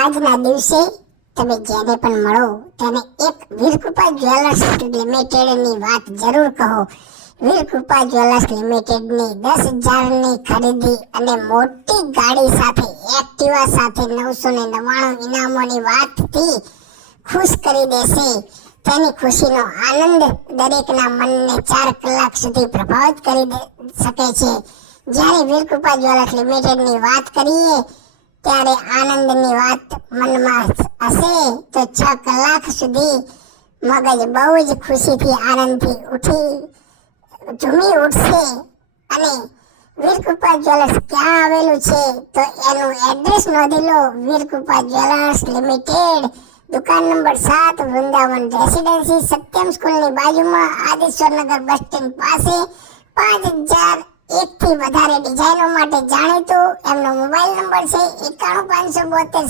આજના દિવસે તમે જેને પણ મળો તેને એક વીરકૃપા જ્વેલર્સ લિમિટેડની વાત જરૂર કહો. વીરકૃપા જ્વેલર્સ લિમિટેડની 10,000ની ખરીદી અને મોટી ગાડી સાથે એક્ટિવા સાથે 999 ઇનામોની વાતથી ખુશ કરી દેશે. તેની ખુશીનો આનંદ દરેકના મનને 4 કલાક સુધી પ્રભાવિત કરી શકે છે. જ્યારે વીરકૃપા જ્વેલર્સ લિમિટેડની વાત કરીએ ત્યારે આનંદની વાત મનમાં હશે તો 6 કલાક સુધી મગજ બહુ જ ખુશીથી આનંદથી ઝૂમી ઉઠશે. અને વીરકૃપા જ્વેલર્સ ક્યાં આવેલું છે તો એનું એડ્રેસ નોંધી લો. વીરકૃપા જ્વેલર્સ લિમિટેડ, દુકાન નંબર 7, વૃંદાવન રેસિડેન્સી, સત્યમ સ્કૂલની બાજુમાં, આદેશ્વરનગર બસ સ્ટેન્ડ પાસે. 5001થી વધારે ડિઝાઇનો માટે જાણીતું એમનો મોબાઈલ નંબર છે 91 572